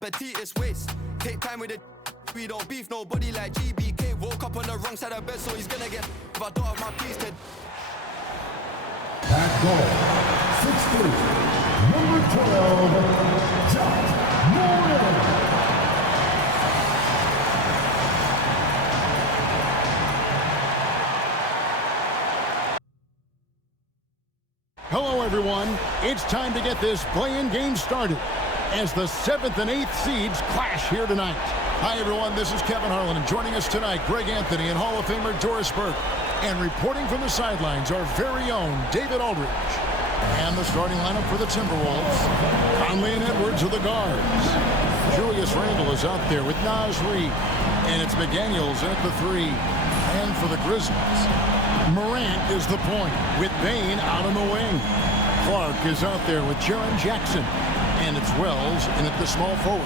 Petitest waist, take time with it. We don't beef nobody like GBK. Woke up on the wrong side of bed, so he's gonna get. If I don't have my piece, then. At goal, 6'3", number 12, Jack Morgan. Hello, everyone. It's time to get this play-in game started as the 7th and 8th seeds clash here tonight. Hi, everyone. This is Kevin Harlan, and joining us tonight, Greg Anthony and Hall of Famer Doris Burke. And reporting from the sidelines, our very own David Aldridge. And the starting lineup for the Timberwolves, Conley and Edwards are the guards. Julius Randle is out there with Naz Reid. And it's McDaniels at the 3. And for the Grizzlies, Morant is the point, with Bane out on the wing. Clark is out there with Jaren Jackson. And it's Wells in at the small forward.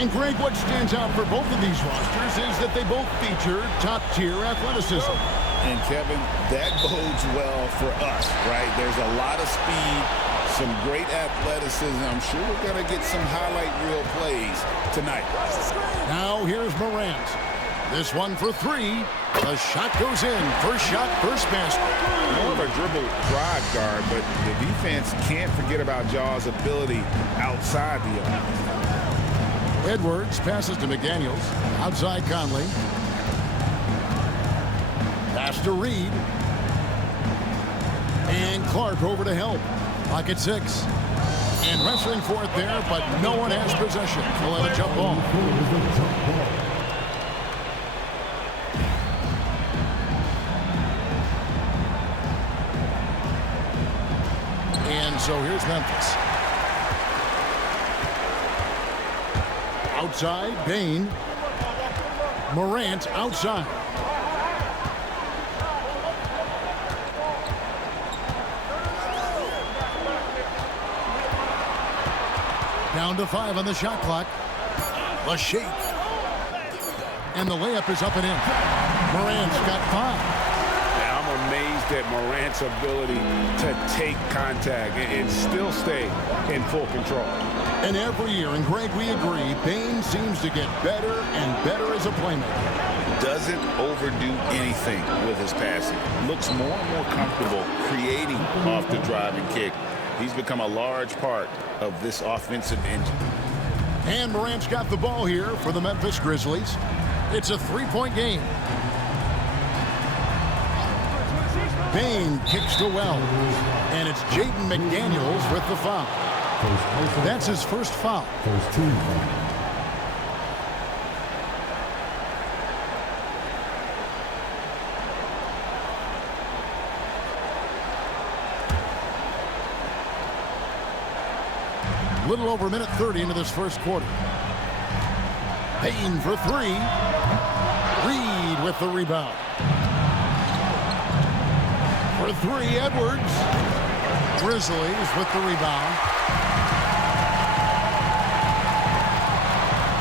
And Greg, what stands out for both of these rosters is that they both feature top-tier athleticism. And Kevin, that bodes well for us, right? There's a lot of speed, some great athleticism. I'm sure we're going to get some highlight reel plays tonight. Now here's Morant. This one for 3. The shot goes in. First shot, first basket. More of a dribble drive guard, but the defense can't forget about Jaw's ability outside the arc. Edwards passes to McDaniels. Outside Conley. Pass to Reid. And Clark over to help. Clock at 6. And wrestling for it there, but no one has possession. We'll have a jump ball. And so here's Memphis. Outside, Bane. Morant outside. Down to 5 on the shot clock. The shake. And the layup is up and in. Morant's got 5. I'm amazed at Morant's ability to take contact and still stay in full control. And every year, and Greg, we agree, Bane seems to get better and better as a playmaker. Doesn't overdo anything with his passing. Looks more and more comfortable creating off the driving kick. He's become a large part of this offensive engine. And Morant's got the ball here for the Memphis Grizzlies. It's a 3-point game. Bane kicks to Wells. And it's Jaden McDaniels with the foul. That's his first foul. Little over a minute 30 into this first quarter. Payne for 3. Reid with the rebound. For 3, Edwards. Grizzlies with the rebound.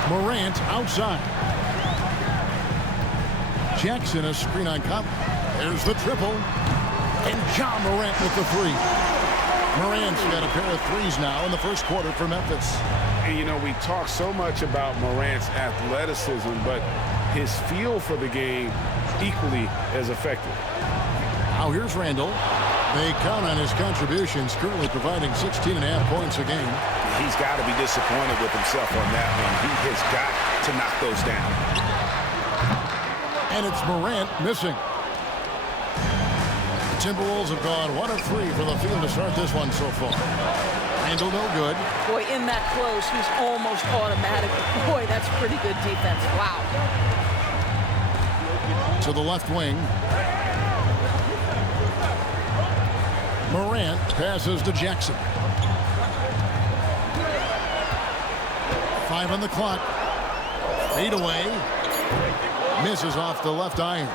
Morant outside. Jackson a screen on Conley. There's the triple. And John Morant with the 3. Morant's got a pair of 3s now in the first quarter for Memphis. And, you know, we talk so much about Morant's athleticism, but his feel for the game equally as effective. Now here's Randle. They count on his contributions, currently providing 16.5 points a game. He's got to be disappointed with himself on that one. He has got to knock those down. And it's Morant missing. Timberwolves have gone 1 of 3 for the field to start this one so far. Randle no good. Boy, in that close, he's almost automatic. Boy, that's pretty good defense. Wow. To the left wing. Morant passes to Jackson. 5 on the clock. Fade away. Misses off the left iron.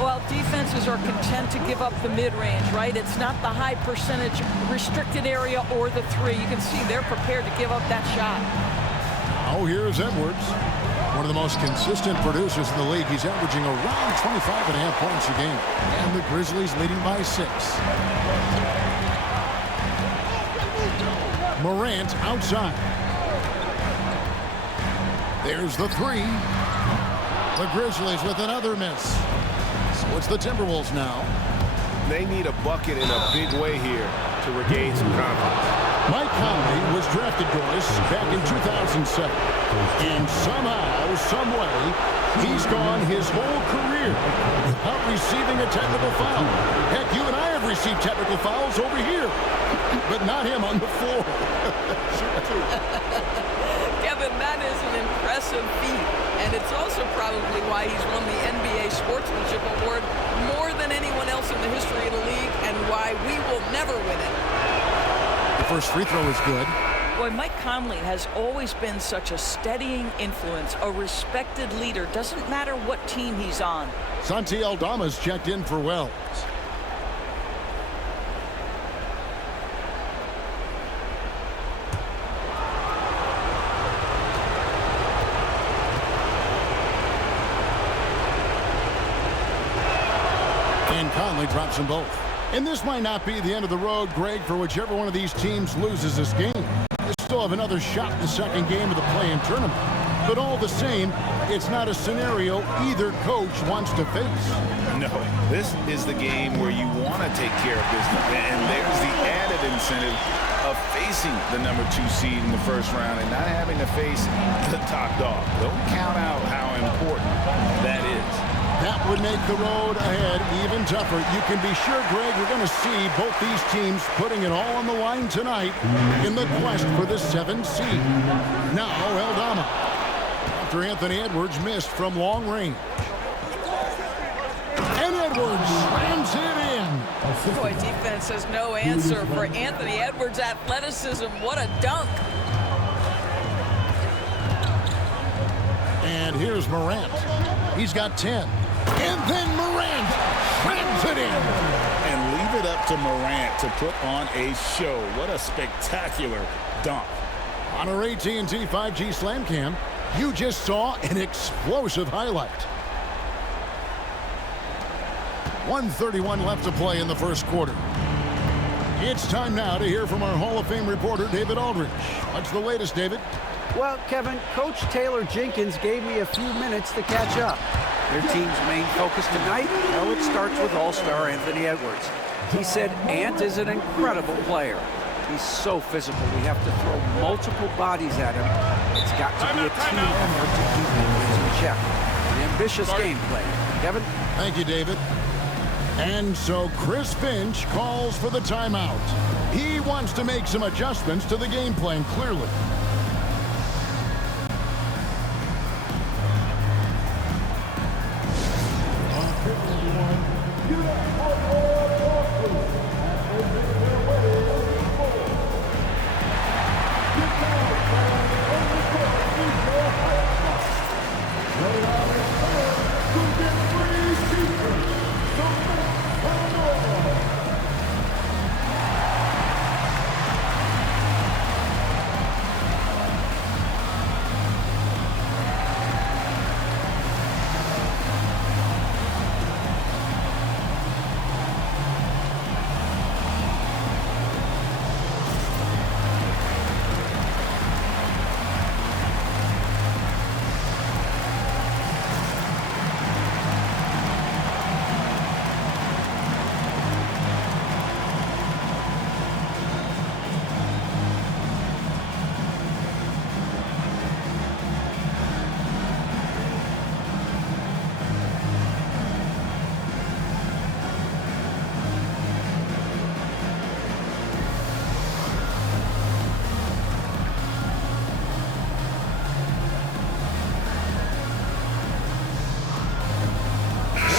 Well, defenses are content to give up the mid-range, right? It's not the high percentage restricted area or the 3. You can see they're prepared to give up that shot. Oh, here's Edwards. One of the most consistent producers in the league. He's averaging around 25.5 points a game. And the Grizzlies leading by 6. Morant outside. There's the three. The Grizzlies with another miss. So it's the Timberwolves now. They need a bucket in a big way here to regain some confidence. Mike Conley was drafted, Doris, back in 2007. And somehow, someway, he's gone his whole career without receiving a technical foul. Heck, you and I have received technical fouls over here, but not him on the floor. Kevin, that is an impressive feat, and it's also probably why he's won the NBA Sportsmanship Award more than anyone else in the history of the league, and why we will never win it. The first free throw is good. Boy, Mike Conley has always been such a steadying influence, a respected leader. Doesn't matter what team he's on. Santi Aldama's checked in for Wells. And Conley drops them both. And this might not be the end of the road, Greg, for whichever one of these teams loses this game. They still have another shot in the second game of the play-in tournament. But all the same, it's not a scenario either coach wants to face. No, this is the game where you want to take care of business. And there's the added incentive of facing the number 2 seed in the first round and not having to face the top dog. Don't count out how important that is. That would make the road ahead even tougher. You can be sure, Greg, you're going to see both these teams putting it all on the line tonight in the quest for the 7th seed. Now, Aldama, after Anthony Edwards missed from long range. And Edwards slams it in. Boy, defense has no answer for Anthony Edwards' athleticism. What a dunk. And here's Morant. He's got 10. And then Morant slams it in. And leave it up to Morant to put on a show. What a spectacular dunk. On our AT&T 5G Slam Cam, you just saw an explosive highlight. 1:31 left to play in the first quarter. It's time now to hear from our Hall of Fame reporter, David Aldridge. What's the latest, David? Well, Kevin, Coach Taylor Jenkins gave me a few minutes to catch up. Their team's main focus tonight, well, it starts with All-Star Anthony Edwards. He said Ant is an incredible player. He's so physical. We have to throw multiple bodies at him. It's got to be a team effort to keep him in check. An ambitious gameplay. Kevin? Thank you, David. And so Chris Finch calls for the timeout. He wants to make some adjustments to the game plan, clearly.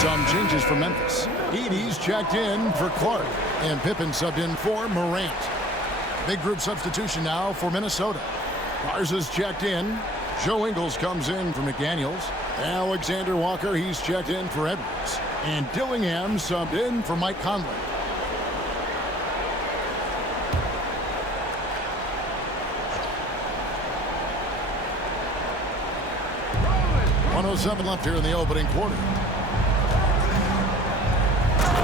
Some changes for Memphis. Edie's checked in for Clark, and Pippen subbed in for Morant. Big group substitution now for Minnesota. Garza's checked in. Joe Ingles comes in for McDaniels. Alexander Walker, he's checked in for Edwards. And Dillingham subbed in for Mike Conley. .107 left here in the opening quarter.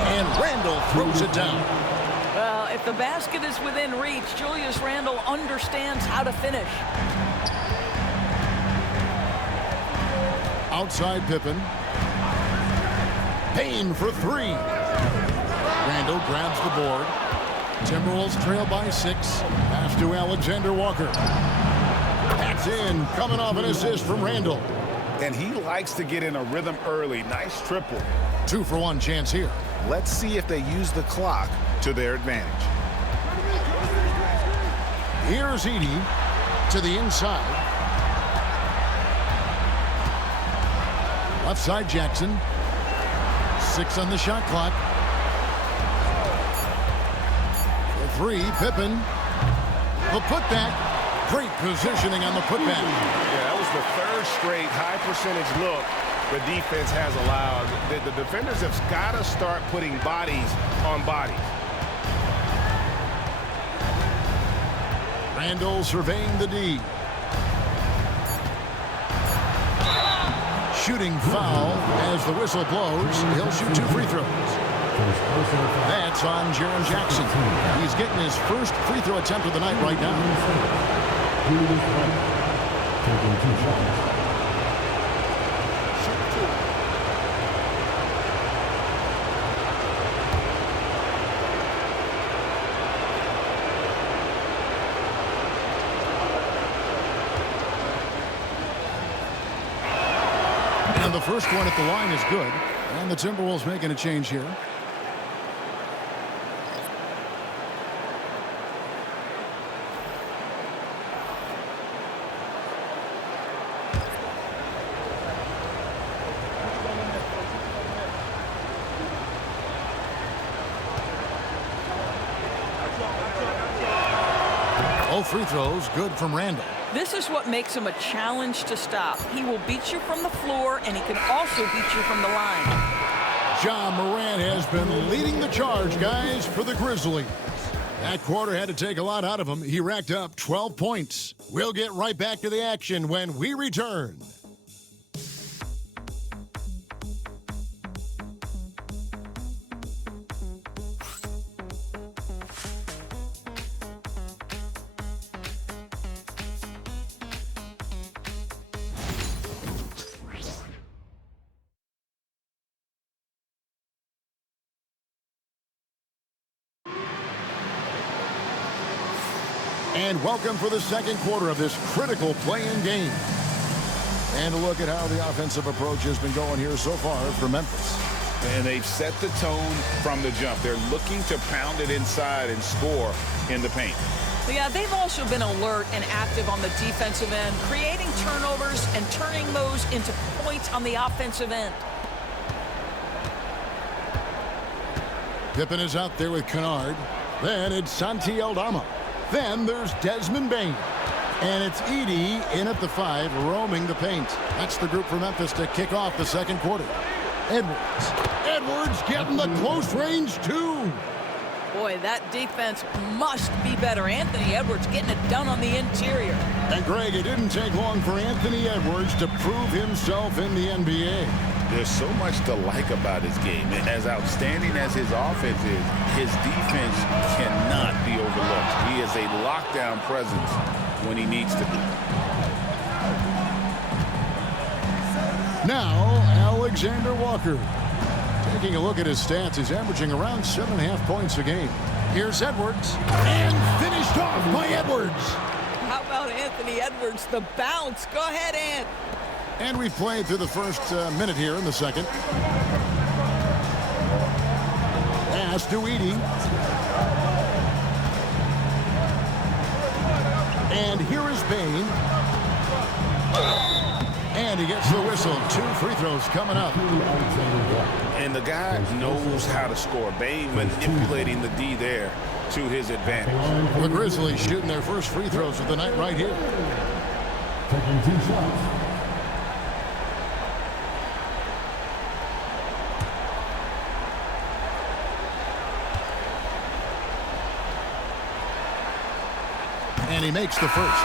And Randall throws it down. Well, if the basket is within reach, Julius Randle understands how to finish. Outside Pippen. Payne for three. Randall grabs the board. Timberwolves trail by 6. Pass to Alexander Walker. That's in. Coming off an assist from Randall. And he likes to get in a rhythm early. Nice triple. 2-for-1 chance here. Let's see if they use the clock to their advantage. Here's Edey to the inside. Left side Jackson. 6 on the shot clock. For 3, Pippen. The putback. Great positioning on the putback. Yeah, that was the 3rd straight high percentage look the defense has allowed. The defenders have got to start putting bodies on bodies. Randall surveying the D. Shooting foul as the whistle blows. He'll shoot 2 free throws. That's on Jaren Jackson. He's getting his first free throw attempt of the night right now. Taking 2 shots. And the first one at the line is good. And the Timberwolves making a change here. All free throws good from Randall. This is what makes him a challenge to stop. He will beat you from the floor, and he can also beat you from the line. Ja Morant has been leading the charge, guys, for the Grizzlies. That quarter had to take a lot out of him. He racked up 12 points. We'll get right back to the action when we return. And welcome for the second quarter of this critical play-in game. And a look at how the offensive approach has been going here so far for Memphis. And they've set the tone from the jump. They're looking to pound it inside and score in the paint. Yeah, they've also been alert and active on the defensive end, creating turnovers and turning those into points on the offensive end. Pippen is out there with Kennard. Then it's Santi Aldama. Then there's Desmond Bane. And it's Edey in at the 5, roaming the paint. That's the group for Memphis to kick off the second quarter. Edwards. Edwards getting the close range, too. Boy, that defense must be better. Anthony Edwards getting it done on the interior. And, Greg, it didn't take long for Anthony Edwards to prove himself in the NBA. There's so much to like about his game. And as outstanding as his offense is, his defense cannot be overlooked. He is a lockdown presence when he needs to be. Now, Alexander Walker. Taking a look at his stats, he's averaging around 7.5 points a game. Here's Edwards. And finished off by Edwards. How about Anthony Edwards, the bounce? Go ahead, Ant. And we've played through the first minute here in the second. Pass to Edey. And here is Bane. And he gets the whistle. 2 free throws coming up. And the guy knows how to score. Bane manipulating the D there to his advantage. The Grizzlies shooting their first free throws of the night right here. Taking 2 shots. And he makes the first.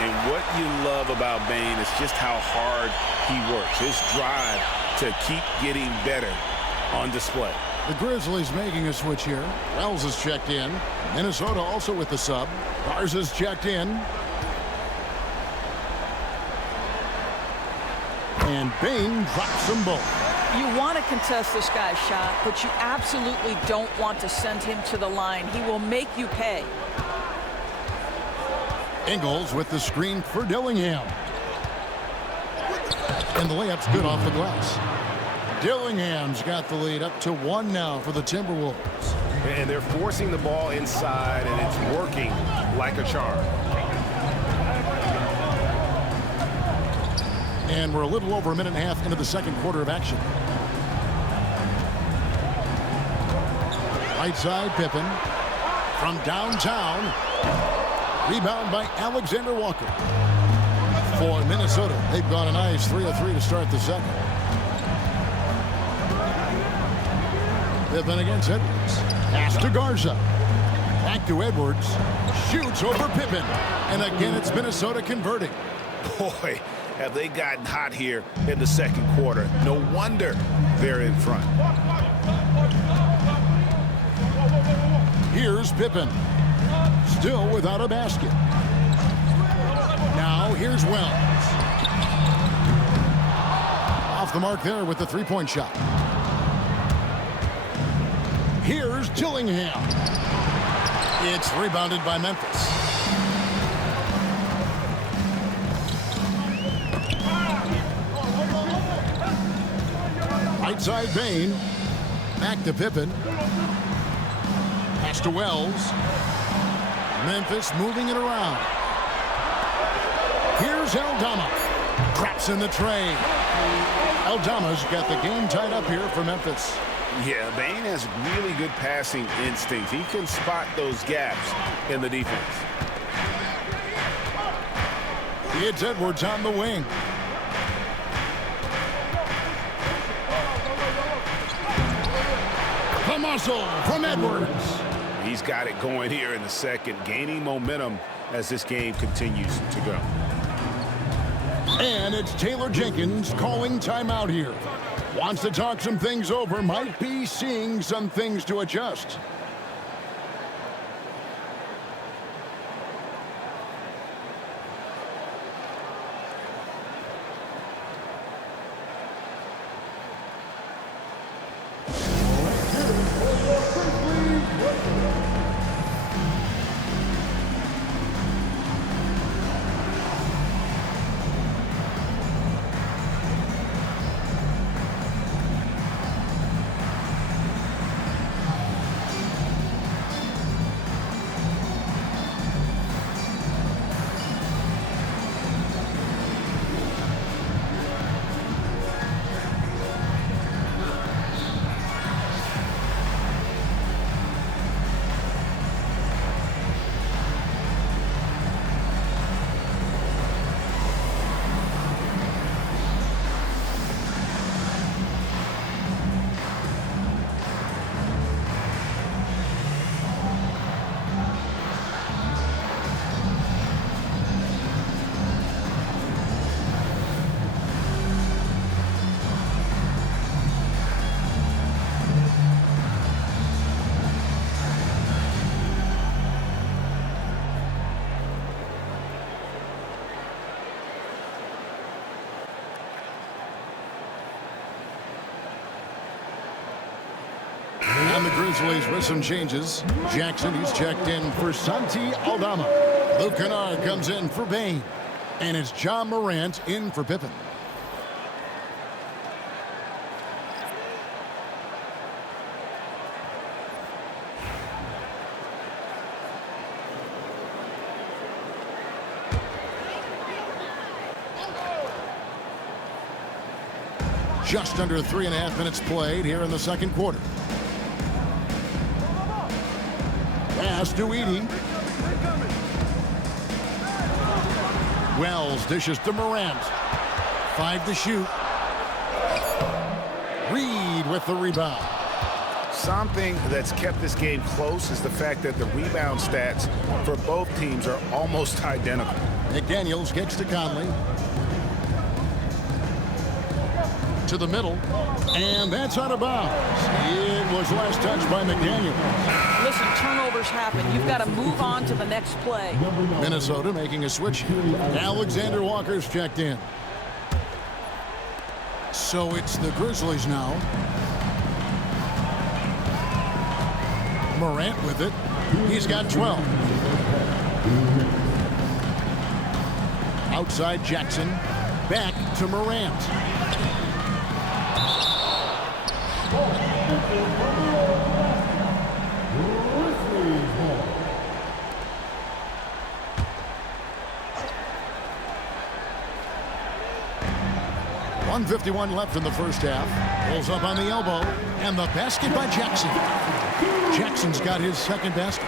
And what you love about Bane is just how hard he works. His drive to keep getting better on display. The Grizzlies making a switch here. Wells is checked in. Minnesota also with the sub. Garza's checked in. And Bane drops them both. You want to contest this guy's shot, but you absolutely don't want to send him to the line. He will make you pay. Ingles with the screen for Dillingham. And the layup's good off the glass. Dillingham's got the lead up to 1 now for the Timberwolves. And they're forcing the ball inside, and it's working like a charm. And we're a little over a minute and a half into the second quarter of action. Right side, Pippen. From downtown. Rebound by Alexander Walker. For Minnesota, they've gone a nice 3 of 3 to start the second. Pippen against Edwards. Pass to Garza. Back to Edwards. Shoots over Pippen. And again, it's Minnesota converting. Boy, have they gotten hot here in the second quarter. No wonder they're in front. Here's Pippen. Still without a basket. Now here's Wells. Off the mark there with the three-point shot. Here's Dillingham. It's rebounded by Memphis. Right side Bane. Back to Pippen. Pass to Wells. Memphis moving it around. Here's Aldama. Traps in the tray. Aldama's got the game tied up here for Memphis. Yeah, Bane has really good passing instinct. He can spot those gaps in the defense. It's Edwards on the wing. The muscle from Edwards. He's got it going here in the second, gaining momentum as this game continues to go. And it's Taylor Jenkins calling timeout here. Wants to talk some things over, might be seeing some things to adjust. And the Grizzlies with some changes. Jackson, he's checked in for Santi Aldama. Luke Kennard comes in for Bane. And it's John Morant in for Pippen. Just under 3.5 minutes played here in the second quarter. Pass to Edey. Wells dishes to Morant. 5 to shoot. Reed with the rebound. Something that's kept this game close is the fact that the rebound stats for both teams are almost identical. McDaniels gets to Conley. To the middle, and that's out of bounds. It was last touched by McDaniels. Listen, turnovers happen. You've got to move on to the next play. Minnesota making a switch. Alexander Walker's checked in. So it's the Grizzlies now. Morant with it. He's got 12. Outside Jackson. Back to Morant. .151 left in the first half. Pulls up on the elbow. And the basket by Jackson. Jackson's got his second basket.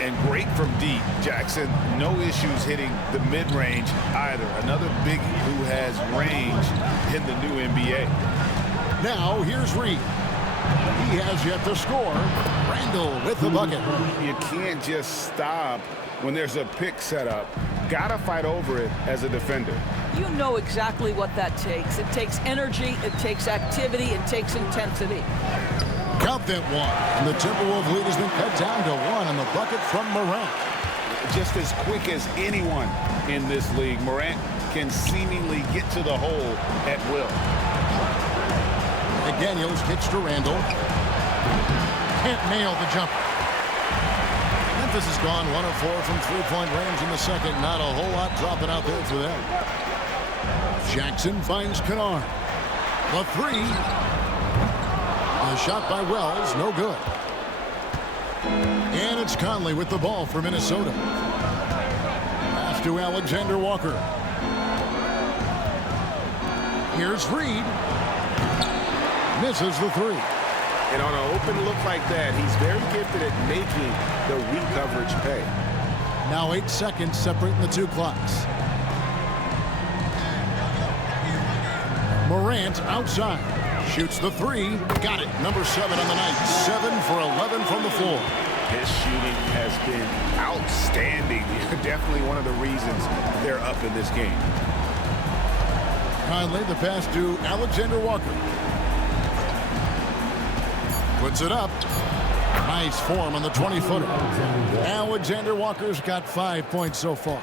And great from deep. Jackson, no issues hitting the mid-range either. Another big who has range in the new NBA. Now here's Reed. He has yet to score. Randall with the bucket. You can't just stop when there's a pick set up. Gotta fight over it as a defender. You know exactly what that takes. It takes energy, it takes activity, it takes intensity. Count that one. And the Timberwolves lead has been cut down to 1 on the bucket from Morant. Just as quick as anyone in this league, Morant can seemingly get to the hole at will. McDaniels kicks to Randall. Can't nail the jumper. Memphis has gone 1 of 4 from three-point range in the second. Not a whole lot dropping out there for them. Jackson finds Kennard. The three. A shot by Wells, no good. And it's Conley with the ball for Minnesota. Pass to Alexander Walker. Here's Reed. Misses the three. And on an open look like that, he's very gifted at making the re-coverage pay. Now 8 seconds separating the two clocks. Morant outside. Shoots the three. Got it. Number 7 on the night. 7 for 11 from the floor. His shooting has been outstanding. Definitely one of the reasons they're up in this game. Conley, the pass to Alexander Walker. Puts it up. Nice form on the 20-footer. Alexander Walker's got 5 points so far.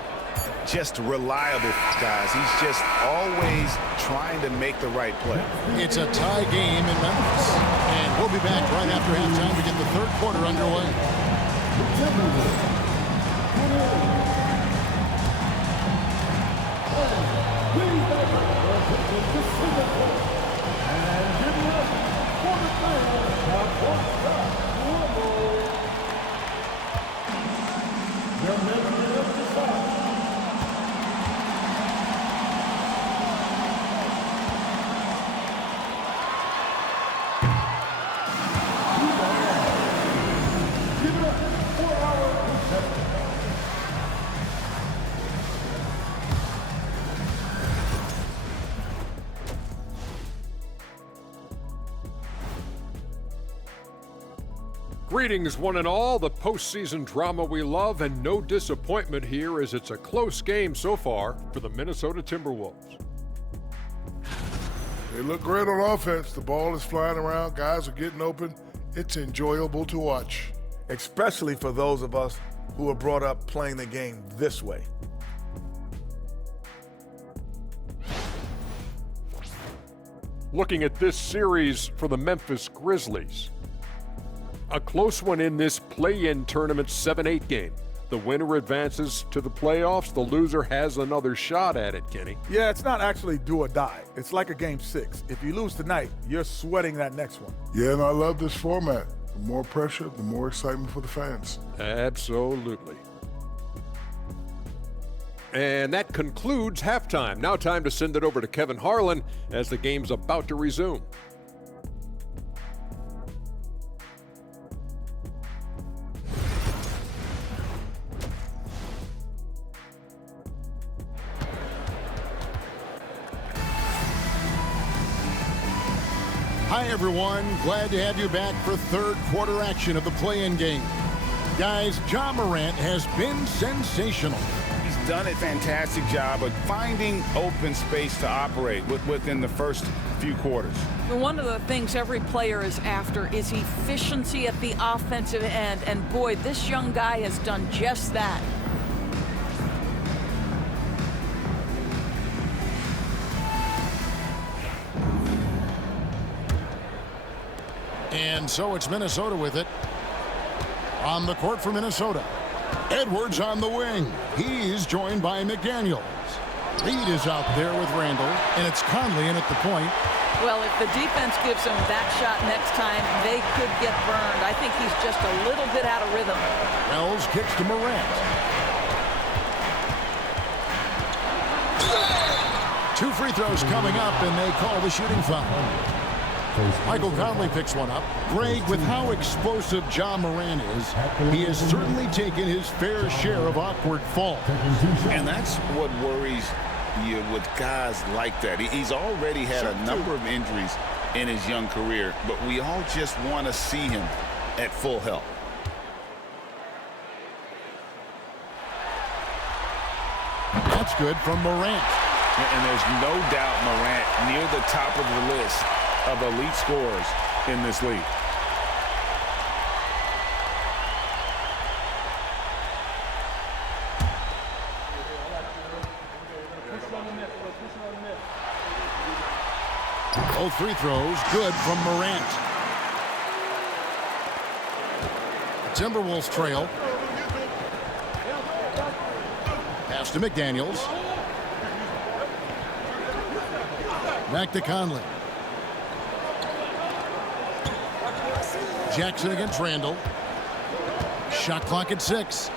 Just reliable, guys. He's just always trying to make the right play. It's a tie game in Memphis. And we'll be back right after halftime to get the third quarter underway. Greetings, one and all. The postseason drama we love, and no disappointment here as it's a close game so far for the Minnesota Timberwolves. They look great on offense. The ball is flying around. Guys are getting open. It's enjoyable to watch. Especially for those of us who were brought up playing the game this way. Looking at this series for the Memphis Grizzlies. A close one in this play-in tournament 7-8 game. The winner advances to the playoffs. The loser has another shot at it, Kenny. Yeah, it's not actually do or die. It's like a game 6. If you lose tonight, you're sweating that next one. Yeah, and I love this format. The more pressure, the more excitement for the fans. Absolutely. And that concludes halftime. Now time to send it over to Kevin Harlan as the game's about to resume. Hi, everyone. Glad to have you back for third quarter action of the play-in game. Guys, Ja Morant has been sensational. He's done a fantastic job of finding open space to operate within the first few quarters. One of the things every player is after is efficiency at the offensive end, and boy, this young guy has done just that. And so it's Minnesota with it. On the court for Minnesota. Edwards on the wing. He's joined by McDaniels. Reed is out there with Randall, and it's Conley in at the point. Well, if the defense gives him that shot next time, they could get burned. I think he's just a little bit out of rhythm. Wells kicks to Morant. 2 free throws coming up, and they call the shooting foul. Michael Conley picks one up. Greg, with how explosive Ja Morant is, he has certainly taken his fair share of awkward falls. And that's what worries you with guys like that. He's already had a number of injuries in his young career, but we all just want to see him at full health. That's good from Morant. And there's no doubt Morant near the top of the list of elite scorers in this league. Both free throws good from Morant. The Timberwolves trail. Pass to McDaniels. Back to Conley. Jackson against Randall. Shot clock at 6.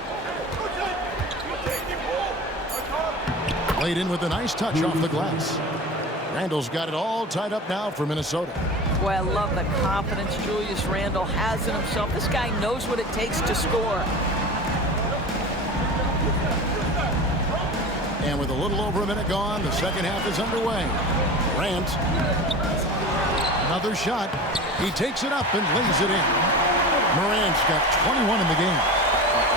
Played in with a nice touch off the glass. Randall's got it all tied up now for Minnesota. Boy, I love the confidence Julius Randle has in himself. This guy knows what it takes to score. And with a little over a minute gone, the second half is underway. Grant. Another shot. He takes it up and lays it in. Morant's got 21 in the game.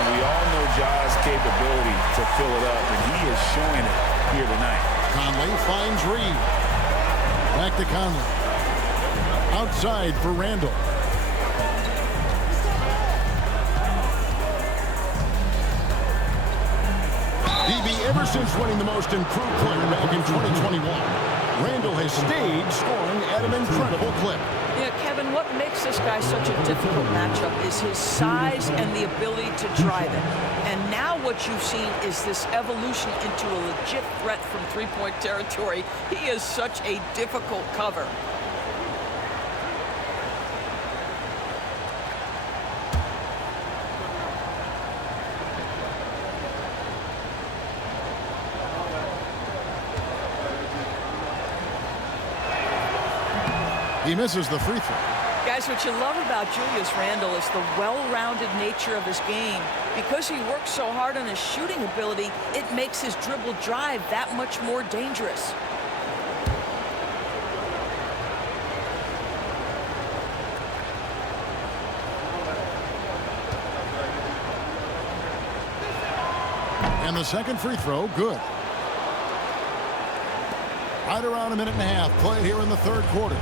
We all know Ja's capability to fill it up, and he is showing it here tonight. Conley finds Reed. Back to Conley. Outside for Randall. DB, ever since winning the most improved player back in 2021, Randall has stayed scoring at an incredible clip. Yeah, Kevin, what makes this guy such a difficult matchup is his size and the ability to drive it. And now what you've seen is this evolution into a legit threat from three-point territory. He is such a difficult cover. He misses the free throw. Guys, what you love about Julius Randle is the well-rounded nature of his game. Because he works so hard on his shooting ability, it makes his dribble drive that much more dangerous. And the second free throw, good. Right around a minute and a half played here in the third quarter.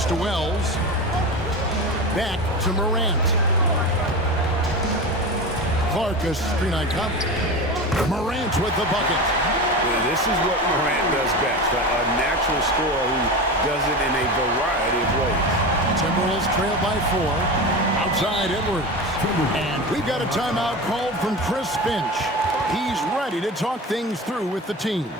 Pass to Wells. Back to Morant. Clark, a screen on top. Morant with the bucket. Well, this is what Morant does best. A natural scorer who does it in a variety of ways. Timberwolves trail by 4. Outside Edwards. And we've got a timeout called from Chris Finch. He's ready to talk things through with the team.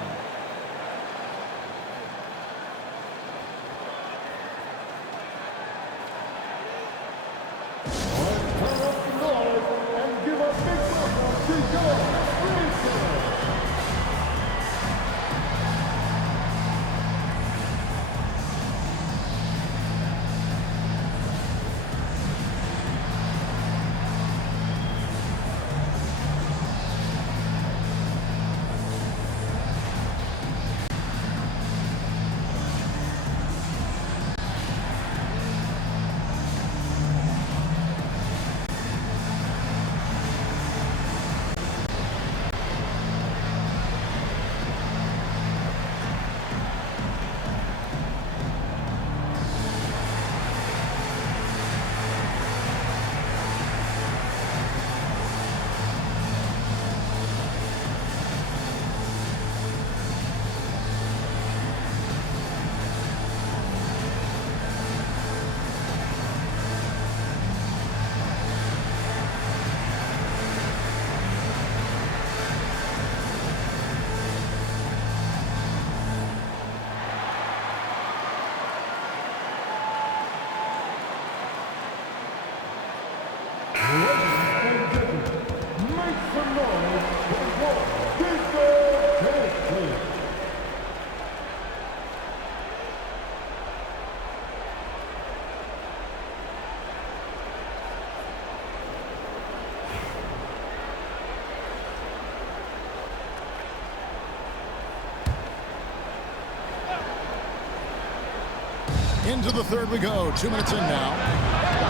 Make some noise for your Grizzlies. Into the third we go. 2 minutes in now.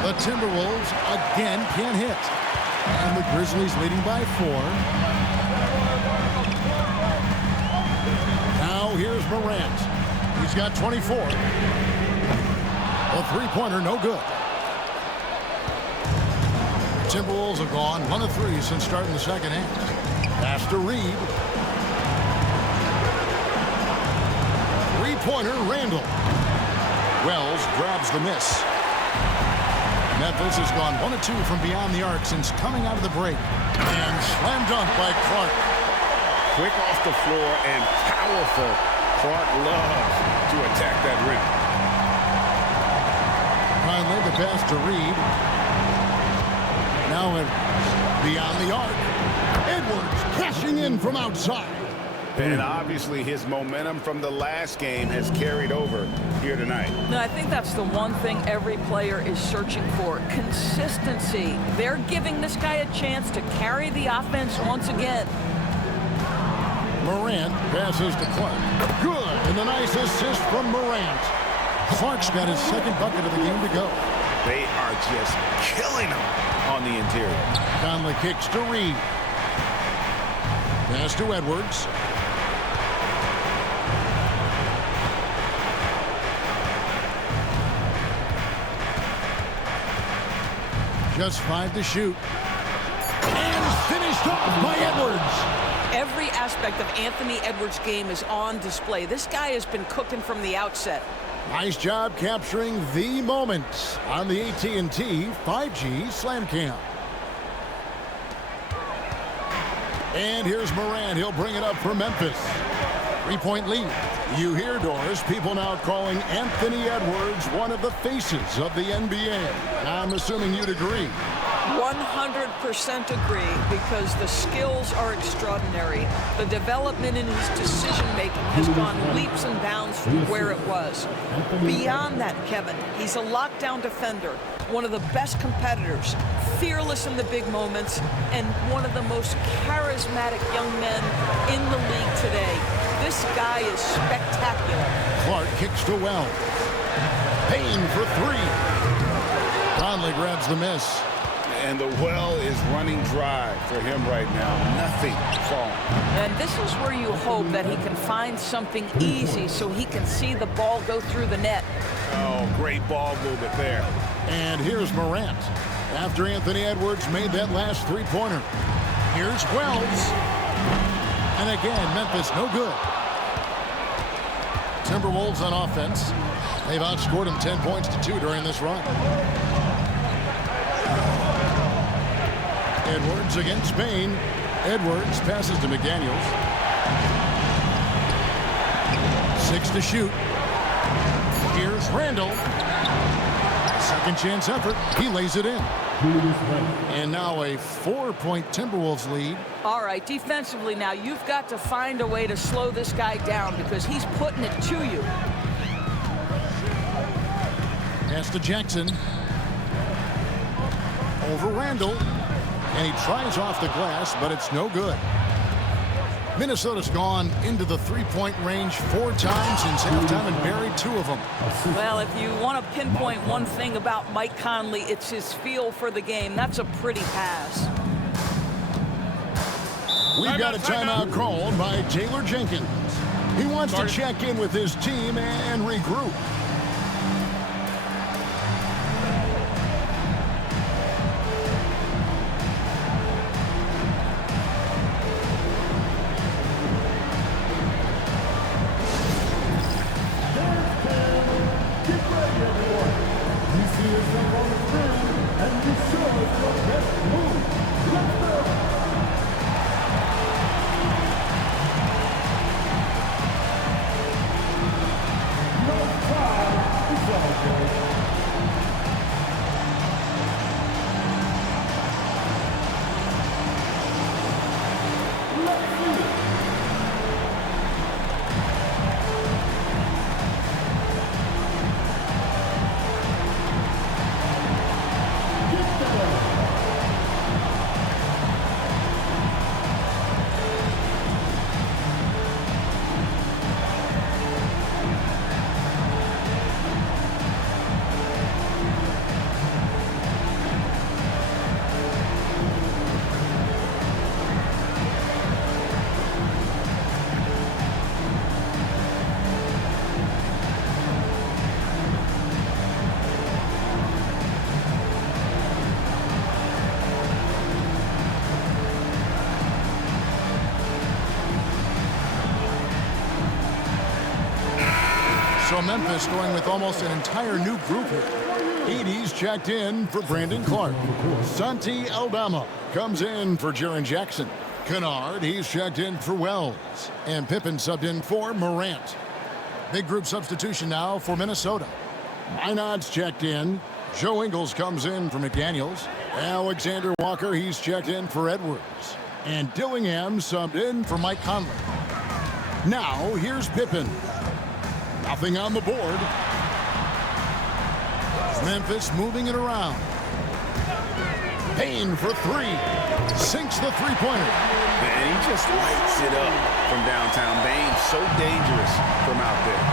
The Timberwolves again can't hit. And the Grizzlies leading by 4. Now here's Morant. He's got 24. A three-pointer, no good. Timberwolves have gone 1 of 3 since starting the second half. Pass to Reed. Three-pointer, Randall. Wells grabs the miss. Memphis has gone 1 of 2 from beyond the arc since coming out of the break. And slam dunk by Clark. Quick off the floor and powerful. Clark loves to attack that rim. Finally, the pass to Reed. Now beyond the arc. Edwards cashing in from outside. And obviously his momentum from the last game has carried over here tonight. No, I think that's the one thing every player is searching for. Consistency. They're giving this guy a chance to carry the offense once again. Morant passes to Clark. Good. And a nice assist from Morant. Clark's got his second bucket of the game to go. They are just killing him on the interior. Conley kicks to Reed. Pass to Edwards. Just 5 to shoot. And finished off by Edwards. Every aspect of Anthony Edwards' game is on display. This guy has been cooking from the outset. Nice job capturing the moment on the AT&T 5G Slam Cam. And here's Morant. He'll bring it up for Memphis. 3-point lead. You hear, Doris, people now calling Anthony Edwards one of the faces of the NBA. I'm assuming you'd agree. 100% agree, because the skills are extraordinary. The development in his decision-making has gone leaps and bounds from where it was. Beyond that, Kevin, he's a lockdown defender, one of the best competitors, fearless in the big moments, and one of the most charismatic young men in the league today. This guy is spectacular. Clark kicks to Wells. Payne for 3. Conley grabs the miss. And the well is running dry for him right now. Nothing falling. And this is where you hope that he can find something easy so he can see the ball go through the net. Oh, great ball movement there. And here's Morant. After Anthony Edwards made that last three-pointer. Here's Wells. And again, Memphis no good. Timberwolves on offense. They've outscored them 10 points to 2 during this run. Edwards against Payne. Edwards passes to McDaniels. 6 to shoot. Here's Randall. Second chance effort. He lays it in. And now a 4-point Timberwolves lead. All right, defensively now, you've got to find a way to slow this guy down because he's putting it to you. Pass to Jackson. Over Randall. And he tries off the glass, but it's no good. Minnesota's gone into the three-point range 4 times since halftime and buried 2 of them. Well, if you want to pinpoint one thing about Mike Conley, it's his feel for the game. That's a pretty pass. We've got a timeout called by Taylor Jenkins. He wants to check in with his team and regroup. No foul. So Memphis going with almost an entire new group here. Edie's checked in for Brandon Clark. Santi Aldama comes in for Jaren Jackson. Kennard, he's checked in for Wells. And Pippen subbed in for Morant. Big group substitution now for Minnesota. Minot's checked in. Joe Ingles comes in for McDaniels. Alexander Walker, he's checked in for Edwards. And Dillingham subbed in for Mike Conley. Now, here's Pippen. Nothing on the board. Memphis moving it around. Payne for three. Sinks the three-pointer. And he just lights it up from downtown. Bane's so dangerous from out there.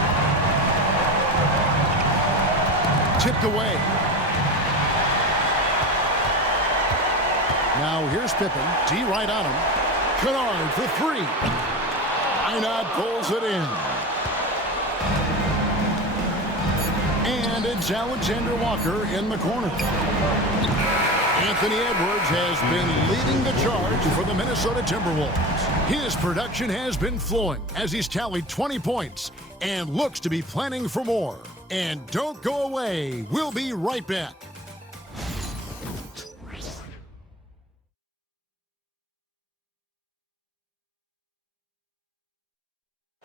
Tipped away. Now here's Pippen. D right on him. Kennard for three. Minot pulls it in. And it's Alexander Walker in the corner. Anthony Edwards has been leading the charge for the Minnesota Timberwolves. His production has been flowing as he's tallied 20 points and looks to be planning for more. And don't go away. We'll be right back.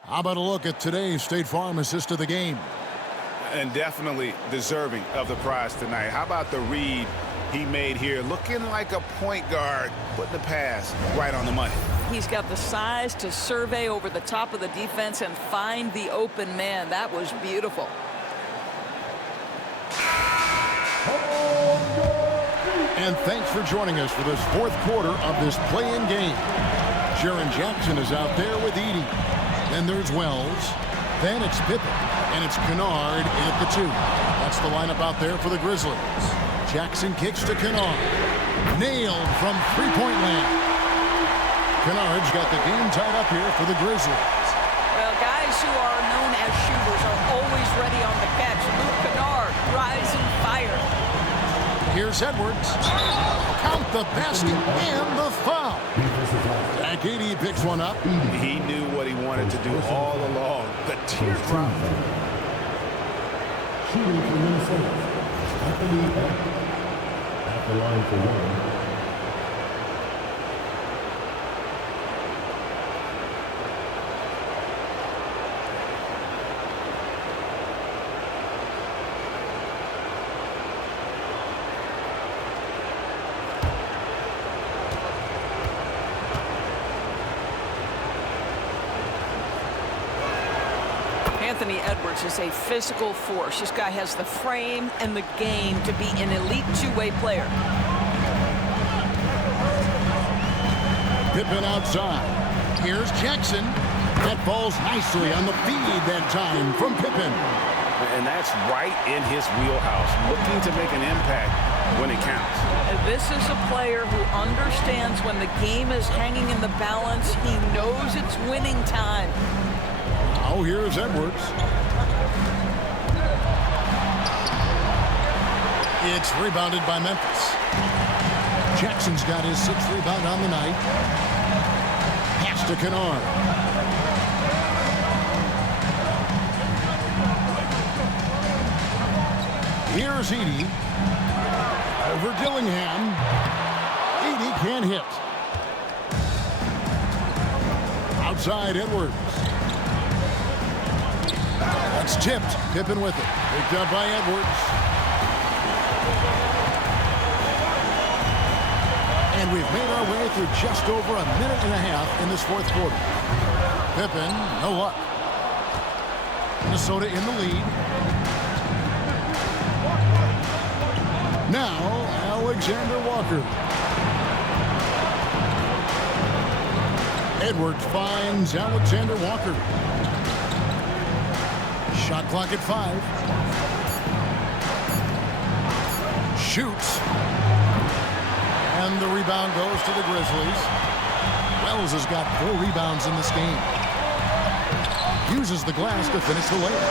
How about a look at today's State Farm assist of the game? And definitely deserving of the prize tonight. How about the read he made here? Looking like a point guard, putting the pass right on the money. He's got the size to survey over the top of the defense and find the open man. That was beautiful. And thanks for joining us for this fourth quarter of this play-in game. Jaren Jackson is out there with Edie. Then there's Wells. Then it's Pippen. And it's Kennard at the two. That's the lineup out there for the Grizzlies. Jackson kicks to Kennard. Nailed from three-point land. Kennard's got the game tied up here for the Grizzlies. Well, guys who are known as shooters are always ready on the catch. Luke Kennard, rise and fire. Here's Edwards. Count the basket and the foul. Zach Edey picks one up. He knew what he wanted to do all along. The teardrop. Shooting for Minnesota. Anthony Edwards at the line for one. Anthony Edwards is a physical force. This guy has the frame and the game to be an elite two-way player. Pippen outside. Here's Jackson. That falls nicely on the feed that time from Pippen. And that's right in his wheelhouse, looking to make an impact when it counts. This is a player who understands when the game is hanging in the balance. He knows it's winning time. Oh, here's Edwards. It's rebounded by Memphis. Jackson's got his sixth rebound on the night. Pass to Kennard. Here's Edey. Over Dillingham. Edey can't hit. Outside Edwards. That's tipped. Pippen with it. Picked up by Edwards. And we've made our way through just over a minute and a half in this fourth quarter. Pippen, no luck. Minnesota in the lead. Now, Alexander Walker. Edwards finds Alexander Walker. Shot clock at 5. Shoots. And the rebound goes to the Grizzlies. Wells has got 4 rebounds in this game. Uses the glass to finish the layup.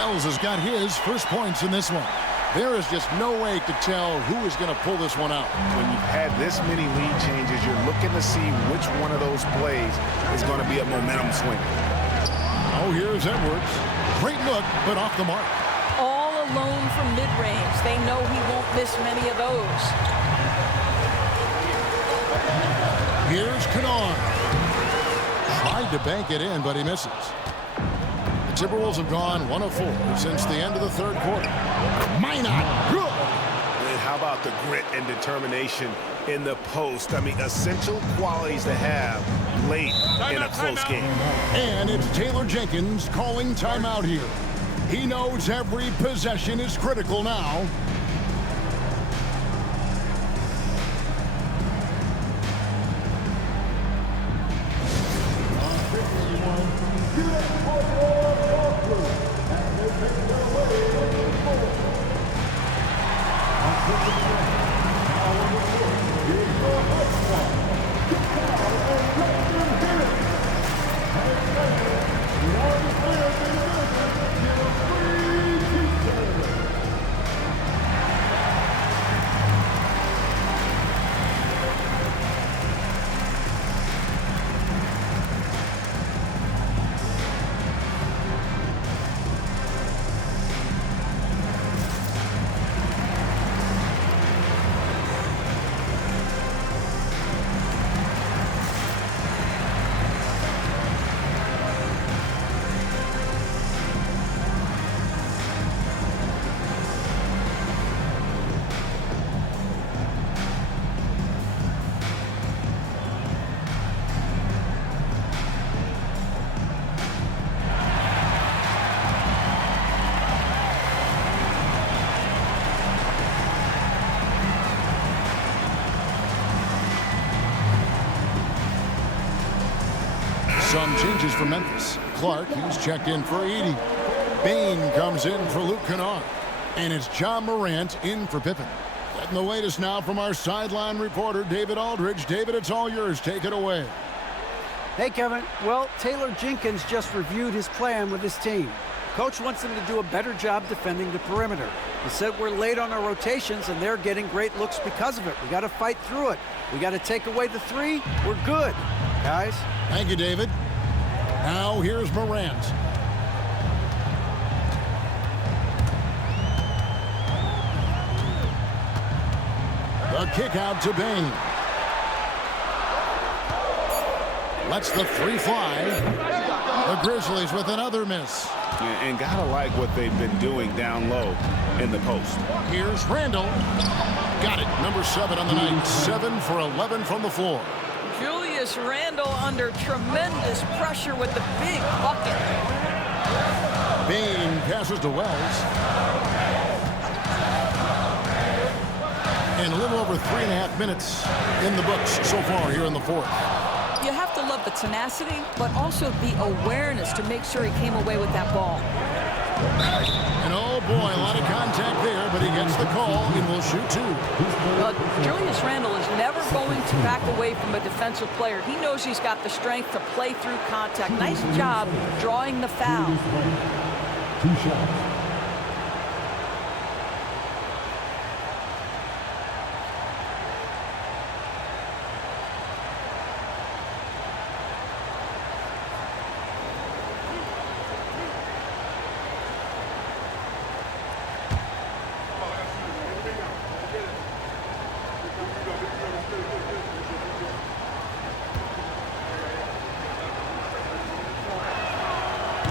Wells has got his first points in this one. There is just no way to tell who is going to pull this one out. When you've had this many lead changes, you're looking to see which one of those plays is going to be a momentum swing. Now here's Edwards. Great look, but off the mark. All alone from mid-range. They know he won't miss many of those. Here's Kennard. Tried to bank it in, but he misses. The Timberwolves have gone 1 of 4 since the end of the third quarter. Minot, good. And how about the grit and determination in the post? I mean, essential qualities to have late in a close game. And it's Taylor Jenkins calling timeout here. He knows every possession is critical now. Some changes for Memphis. Clark, he's checked in for 80. Bain comes in for Luke Kennard. And it's John Morant in for Pippen. Getting the latest now from our sideline reporter, David Aldridge. David, it's all yours. Take it away. Hey, Kevin. Well, Taylor Jenkins just reviewed his plan with his team. Coach wants them to do a better job defending the perimeter. He said we're late on our rotations, and they're getting great looks because of it. We got to fight through it. We got to take away the three. We're good, guys. Thank you, David. Now here's Morant. The kick out to Bain. Lets the three fly. The Grizzlies with another miss. And gotta like what they've been doing down low in the post. Here's Randall. Got it. Number 7 on the night. 7 for 11 from the floor. Julius Randle under tremendous pressure with the big bucket. Bain passes to Wells. And a little over 3.5 minutes in the books so far here in the fourth. You have to love the tenacity, but also the awareness to make sure he came away with that ball. And oh boy, a lot of contact there, but he gets the call and will shoot 2. Julius Randle is never going to back away from a defensive player. He knows he's got the strength to play through contact. Nice job drawing the foul. 2 shots.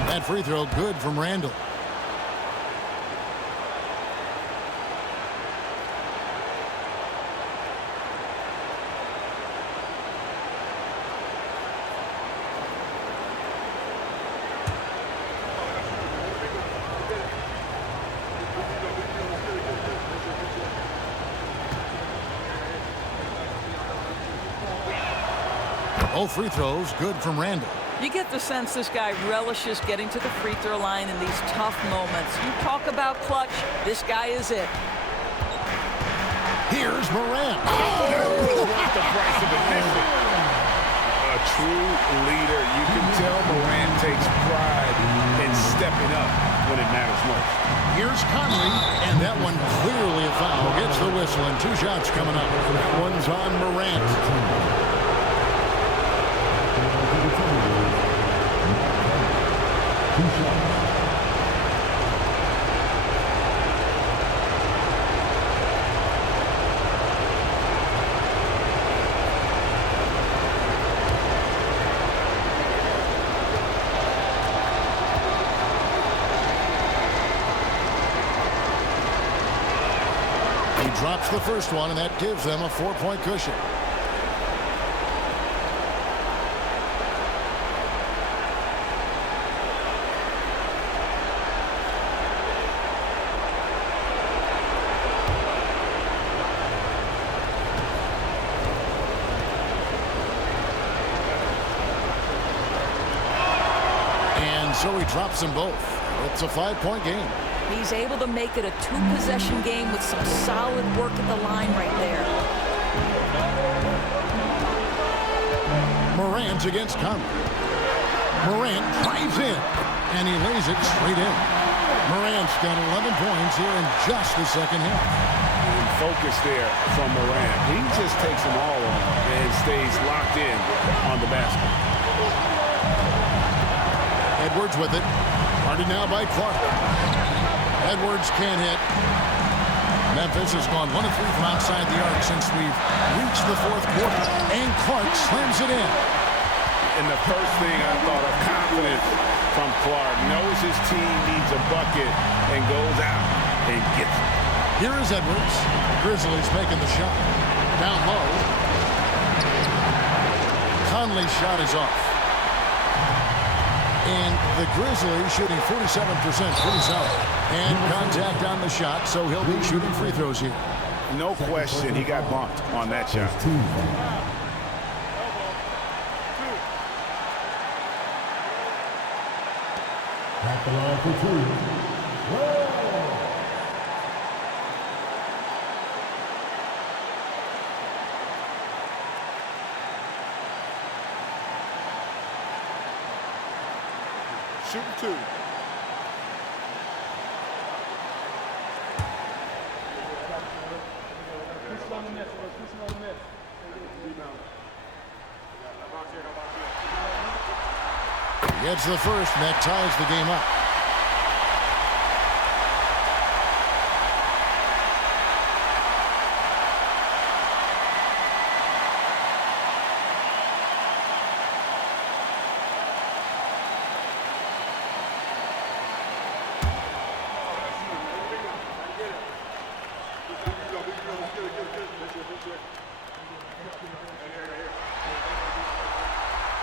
That free throw good from Randall. Both free throws good from Randall. You get the sense this guy relishes getting to the free throw line in these tough moments. You talk about clutch, this guy is it. Here's Morant. What the price of admission? A true leader. You can tell Morant takes pride in stepping up when it matters most. Here's Conley, and that one clearly a foul. Gets the whistle, and 2 shots coming up. That one's on Morant. 2 shots. He drops the first one, and that gives them a 4-point cushion. And so he drops them both. It's a 5-point game. He's able to make it a 2-possession game with some solid work at the line right there. Morant against Conley. Morant drives in, and he lays it straight in. Morant's got 11 points here in just the second half. Focus there from Morant. He just takes them all on and stays locked in on the basket. Edwards with it. Guarded now by Clark. Edwards can't hit. Memphis has gone 1 of 3 from outside the arc since we've reached the fourth quarter. And Clark slams it in. And the first thing I thought of, confidence from Clark. Knows his team needs a bucket and goes out and gets it. Here is Edwards. Grizzlies making the shot. Down low. Conley's shot is off. And the Grizzlies shooting 47%, pretty solid. And contact on the shot, so he'll be shooting free throws here. No question, he got bumped on that shot. At the line for 2. Shooting 2. Gets the first, and that ties the game up.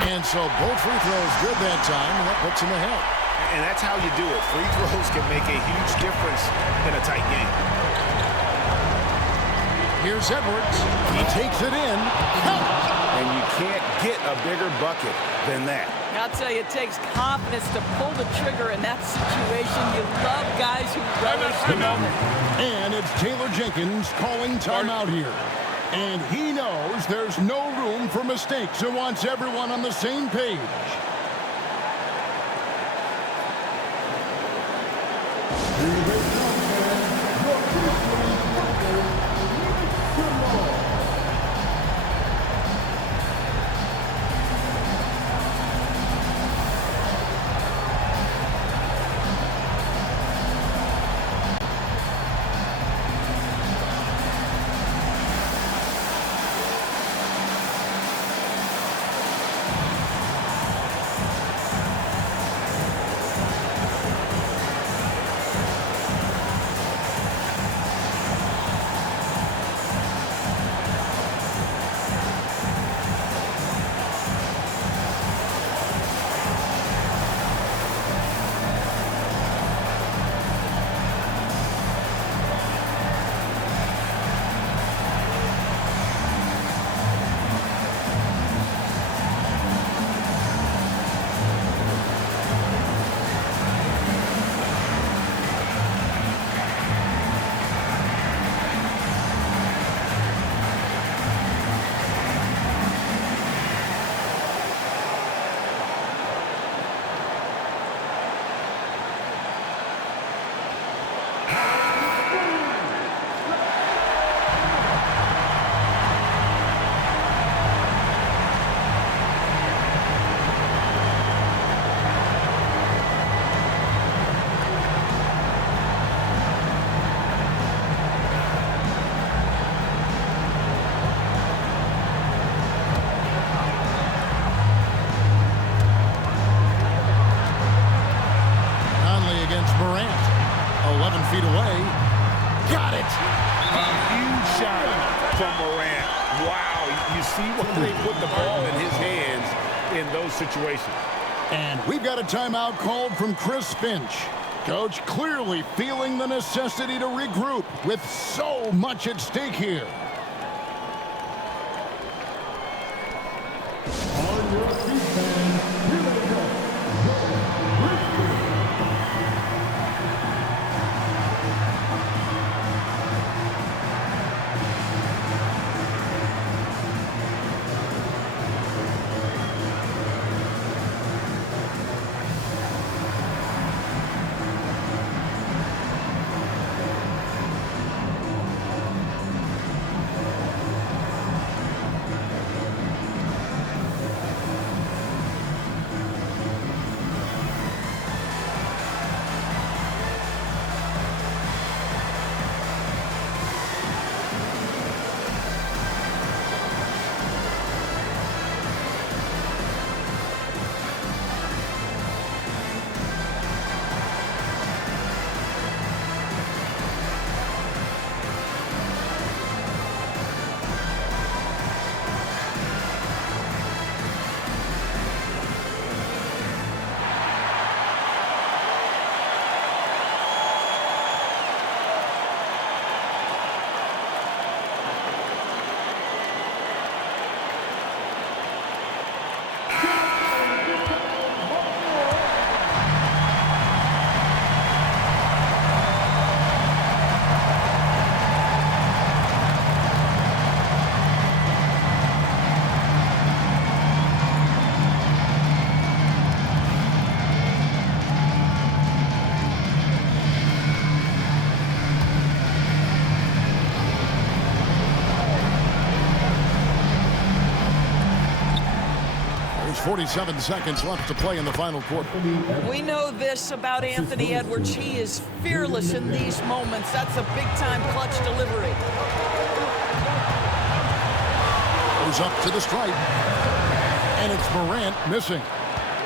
And so both free throws good that time, and that puts him ahead. And that's how you do it. Free throws can make a huge difference in a tight game. Here's Edwards. He takes it in. And you can't get a bigger bucket than that. I'll tell you, it takes confidence to pull the trigger in that situation. You love guys who relish the moment. And it's Taylor Jenkins calling timeout here. And he knows there's no room for mistakes and wants everyone on the same page. feet away. Got it. A huge shot from Morant. Wow, you see why they put the ball in his hands in those situations. And we've got a timeout called from Chris Finch. Coach clearly feeling the necessity to regroup with so much at stake here. On your feet, fans, here they go. Grizzlies. There's 47 seconds left to play in the final quarter. We know this about Anthony Edwards. He is fearless in these moments. That's a big-time clutch delivery. Goes up to the stripe. And it's Morant missing.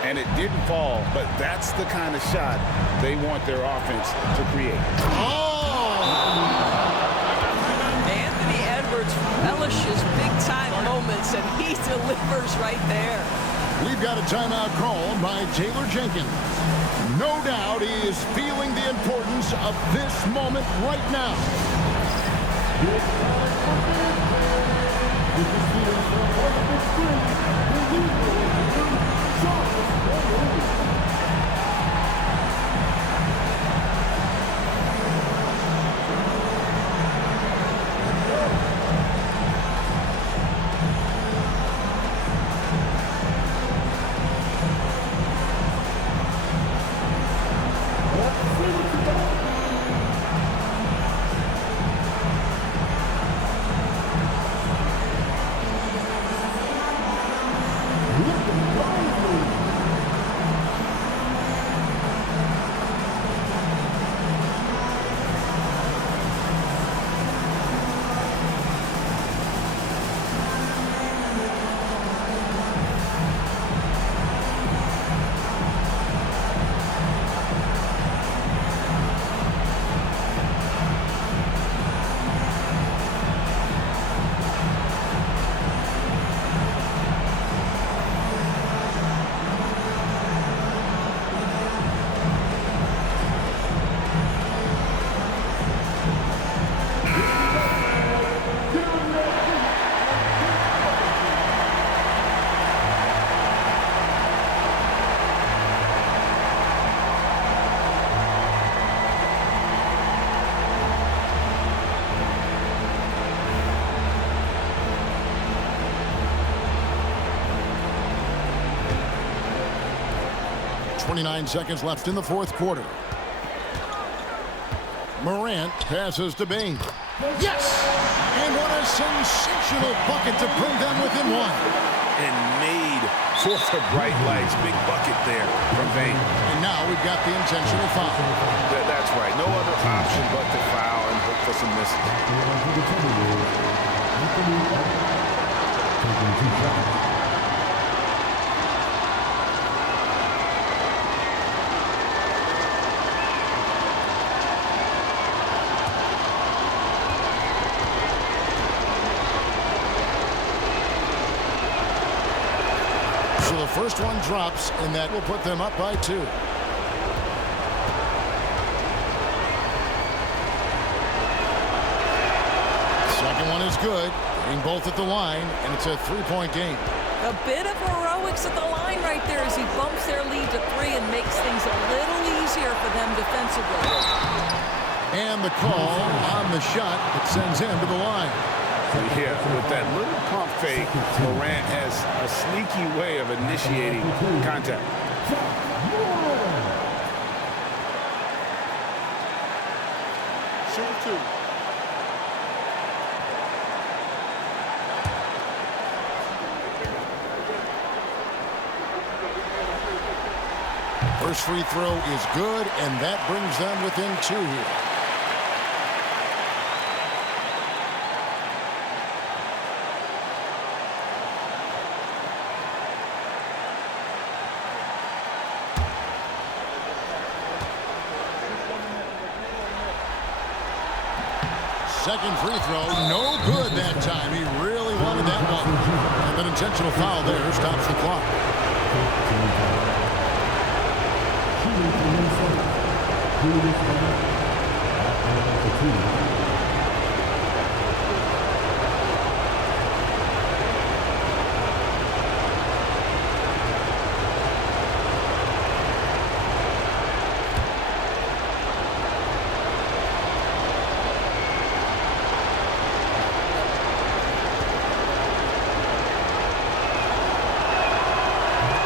And it didn't fall, but that's the kind of shot they want their offense to create. Anthony Edwards relishes big-time moments, and he delivers right there. We've got a timeout called by Taylor Jenkins. No doubt he is feeling the importance of this moment right now. .29 seconds left in the fourth quarter. Morant passes to Bain. Yes! And what a sensational bucket to bring them within one. And made for the bright lights. Big bucket there from Bain. And now we've got the intentional foul. That's right. No other option but to foul and hope for some misses. Taking 2 shots. first one drops, and that will put them up by 2. Second one is good. Getting both at the line, and it's a 3-point game. A bit of heroics at the line right there as he bumps their lead to 3 and makes things a little easier for them defensively. And the call on the shot that sends him to the line. Yeah, with that little pump fake, Morant has a sneaky way of initiating contact. Shoot 2. First free throw is good, and that brings them within 2 here. Second free throw, no good that time. He really wanted that one. And an intentional foul there stops the clock.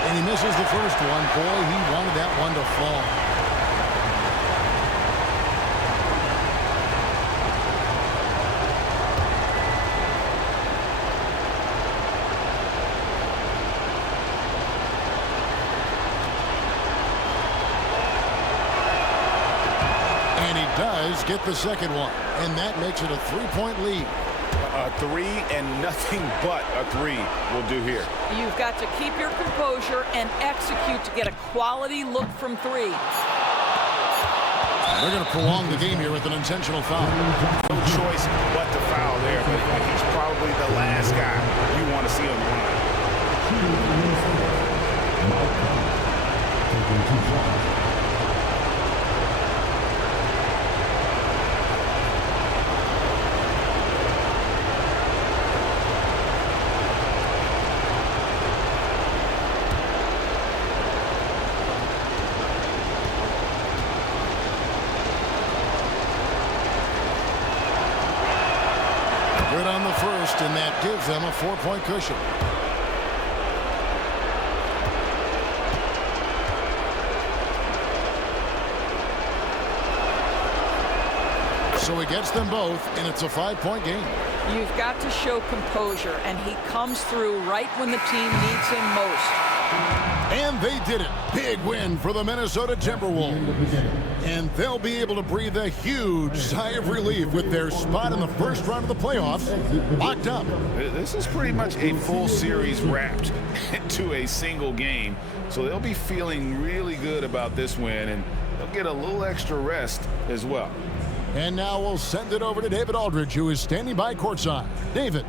And he misses the first one. Boy, he wanted that one to fall. And he does get the second one. And that makes it a 3-point lead. A 3 and nothing but a 3 will do here. You've got to keep your composure and execute to get a quality look from 3. They're going to prolong the game here with an intentional foul. No choice but to foul there, but he's probably the last guy you want to see on the line. Good on the first, and that gives them a 4-point cushion. So he gets them both, and it's a 5-point game. You've got to show composure, and he comes through right when the team needs him most. And they did it. Big win for the Minnesota Timberwolves. And they'll be able to breathe a huge sigh of relief with their spot in the first round of the playoffs locked up. This is pretty much a full series wrapped into a single game. So they'll be feeling really good about this win, and they'll get a little extra rest as well. And now we'll send it over to David Aldridge, who is standing by courtside. David.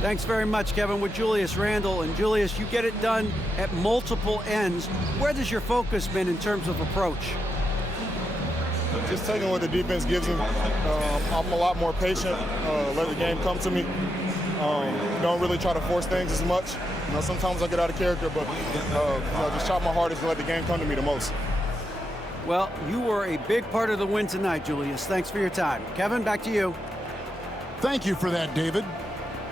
Thanks very much, Kevin, with Julius Randle. And Julius, you get it done at multiple ends. Where does your focus been in terms of approach? Just taking what the defense gives me. I'm a lot more patient, let the game come to me. Don't really try to force things as much. Sometimes I get out of character, but just try my hardest to let the game come to me the most. Well, you were a big part of the win tonight, Julius. Thanks for your time. Kevin, back to you. Thank you for that, David.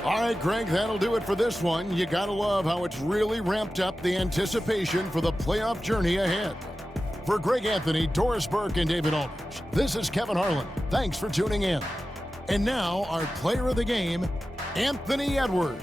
All right, Greg, that'll do it for this one. You gotta love how it's really ramped up the anticipation for the playoff journey ahead. For Greg Anthony, Doris Burke, and David Aldridge, this is Kevin Harlan. Thanks for tuning in. And now, our player of the game, Anthony Edwards.